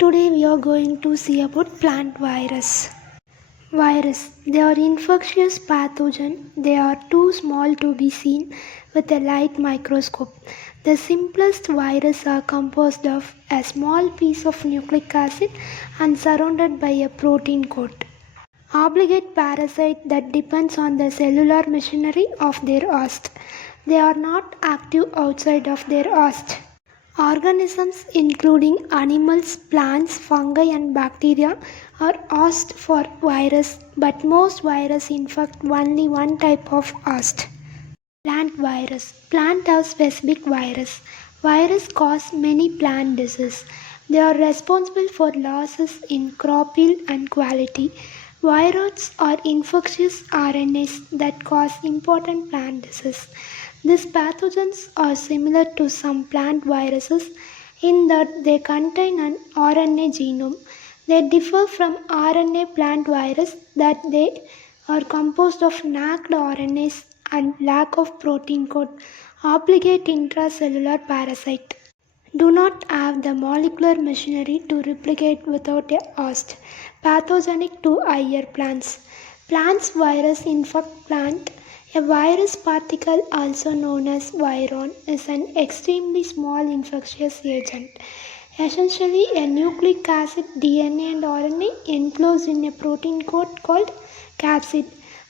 Today we are going to see about plant virus. They are infectious pathogen. They are too small to be seen with a light microscope. The simplest viruses are composed of a small piece of nucleic acid and surrounded by a protein coat. Obligate parasite that depends on the cellular machinery of their host. They are not active outside of their host. Organisms including animals, plants, fungi and bacteria are host for virus, but most viruses infect only one type of host. Plant virus. Plant have specific virus. Virus cause many plant diseases. They are responsible for losses in crop yield and quality. Viruses are infectious RNAs that cause important plant diseases. These pathogens are similar to some plant viruses in that they contain an RNA genome. They differ from RNA plant virus that they are composed of naked RNAs and lack of protein coat. Obligate intracellular parasite do not have the molecular machinery to replicate without a host. Pathogenic to higher plants. Plants virus infect plant. A virus particle, also known as viron, is an extremely small infectious agent. Essentially, a nucleic acid, DNA, and RNA enclosed in a protein coat called capsid.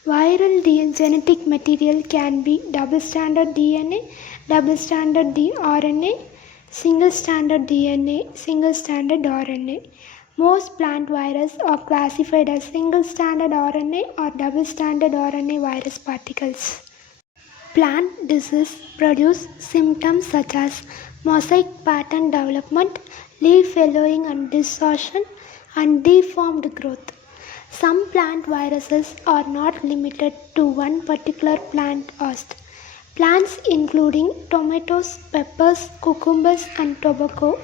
Viral genetic material can be double-stranded DNA, double-stranded RNA, single-stranded DNA, single-stranded RNA. Most plant viruses are classified as single-stranded RNA or double-stranded RNA virus particles. Plant disease produce symptoms such as mosaic pattern development, leaf yellowing and distortion, and deformed growth. Some plant viruses are not limited to one particular plant host. Plants including tomatoes, peppers, cucumbers, and tobacco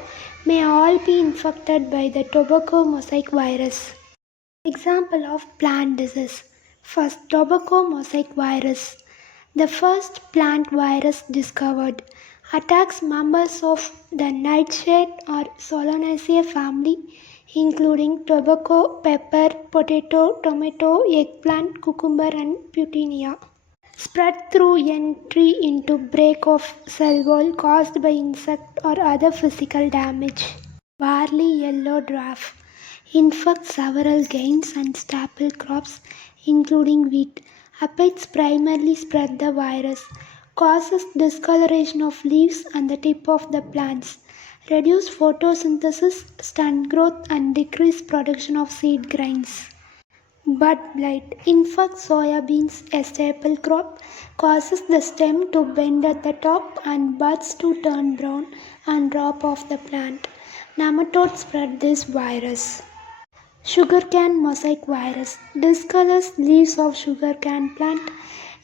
may all be infected by the tobacco mosaic virus. Example of plant disease. First, tobacco mosaic virus. The first plant virus discovered attacks members of the nightshade or Solanaceae family, including tobacco, pepper, potato, tomato, eggplant, cucumber, and petunia. Spread through entry into break of cell wall caused by insect or other physical damage. Barley yellow dwarf infects several grains and staple crops, including wheat. Aphids primarily spread the virus, causes discoloration of leaves and the tip of the plants, reduce photosynthesis, stunt growth, and decrease production of seed grains. Bud blight infects soybeans, a staple crop, causes the stem to bend at the top and buds to turn brown and drop off the plant. Nematodes spread this virus. Sugarcane mosaic virus discolors leaves of sugarcane plant.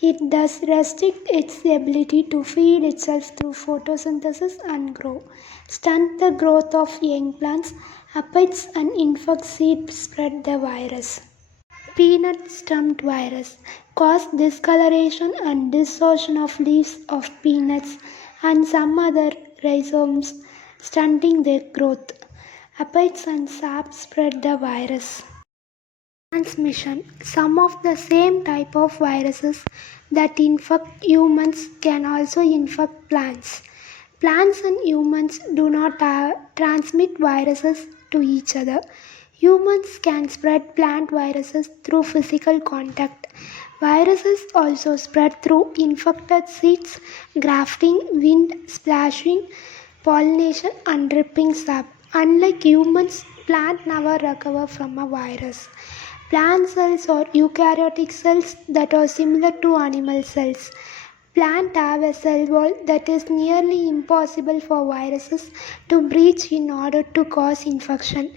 It thus restricts its ability to feed itself through photosynthesis and grow. Stunt the growth of young plants. Aphids and infect seed spread the virus. Peanut stump virus cause discoloration and distortion of leaves of peanuts and some other rhizomes, stunting their growth. Aphids and sap spread the virus. Transmission. Some of the same type of viruses that infect humans can also infect plants. Plants and humans do not transmit viruses to each other. Humans can spread plant viruses through physical contact. Viruses also spread through infected seeds, grafting, wind, splashing, pollination, and dripping sap. Unlike humans, plants never recover from a virus. Plant cells are eukaryotic cells that are similar to animal cells. Plants have a cell wall that is nearly impossible for viruses to breach in order to cause infection.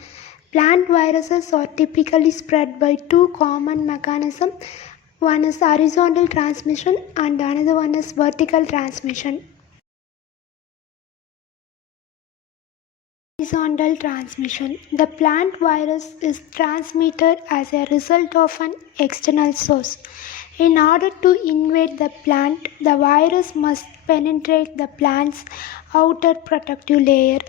Plant viruses are typically spread by two common mechanisms. One is horizontal transmission and another one is vertical transmission. Horizontal transmission. The plant virus is transmitted as a result of an external source. In order to invade the plant, the virus must penetrate the plant's outer protective layer.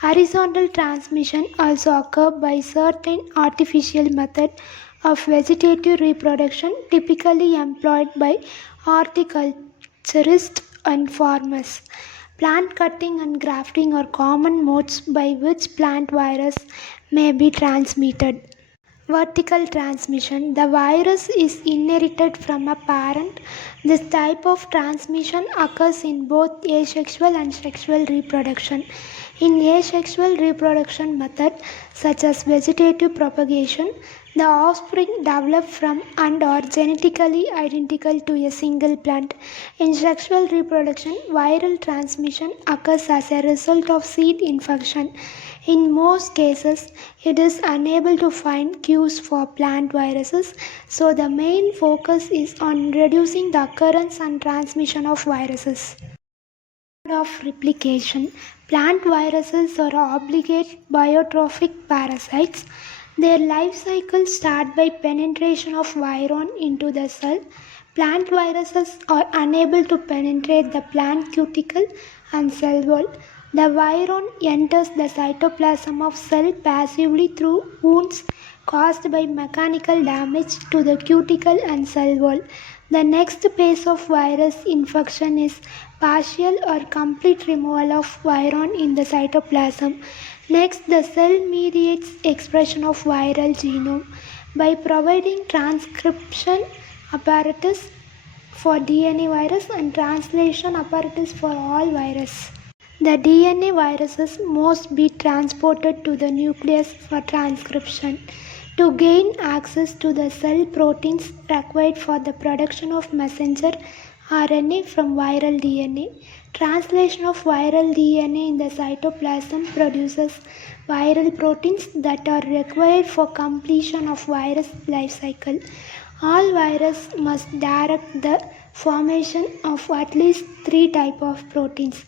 Horizontal transmission also occurs by certain artificial methods of vegetative reproduction typically employed by horticulturists and farmers. Plant cutting and grafting are common modes by which plant virus may be transmitted. Vertical transmission. The virus is inherited from a parent. This type of transmission occurs in both asexual and sexual reproduction. In asexual reproduction method, such as vegetative propagation, the offspring develop from and are genetically identical to a single plant. In sexual reproduction, viral transmission occurs as a result of seed infection. In most cases, it is unable to find cues for plant viruses, so the main focus is on reducing the occurrence and transmission of viruses. Of replication. Plant viruses are obligate biotrophic parasites. Their life cycle starts by penetration of viron into the cell. Plant viruses are unable to penetrate the plant cuticle and cell wall. The viron enters the cytoplasm of cell passively through wounds caused by mechanical damage to the cuticle and cell wall. The next phase of virus infection is partial or complete removal of viron in the cytoplasm. Next, the cell mediates expression of viral genome by providing transcription apparatus for DNA virus and translation apparatus for all virus. The DNA viruses must be transported to the nucleus for transcription. To gain access to the cell proteins required for the production of messenger RNA from viral DNA, translation of viral DNA in the cytoplasm produces viral proteins that are required for completion of virus life cycle. All virus must direct the formation of at least three types of proteins: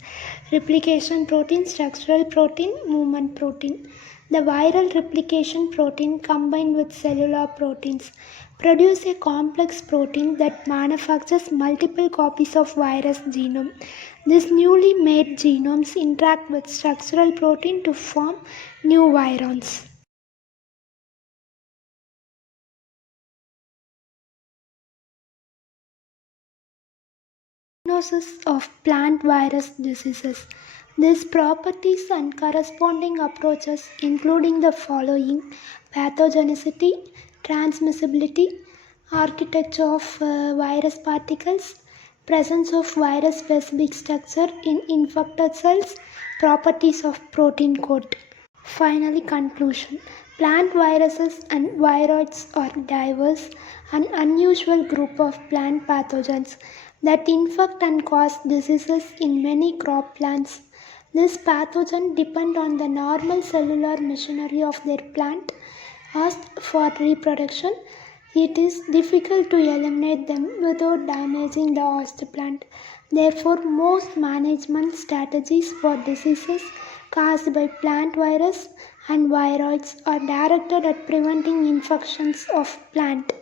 replication protein, structural protein, movement protein. The viral replication protein combined with cellular proteins produce a complex protein that manufactures multiple copies of virus genome. These newly made genomes interact with structural protein to form new virons. Diagnosis of plant virus diseases. These properties and corresponding approaches, including the following: pathogenicity, transmissibility, architecture of virus particles, presence of virus specific structure in infected cells, properties of protein coat. Finally, conclusion. Plant viruses and viroids are diverse and unusual group of plant pathogens that infect and cause diseases in many crop plants. These pathogens depend on the normal cellular machinery of their plant. Asked for reproduction, it is difficult to eliminate them without damaging the host plant. Therefore, most management strategies for diseases caused by plant virus and viroids are directed at preventing infections of plant.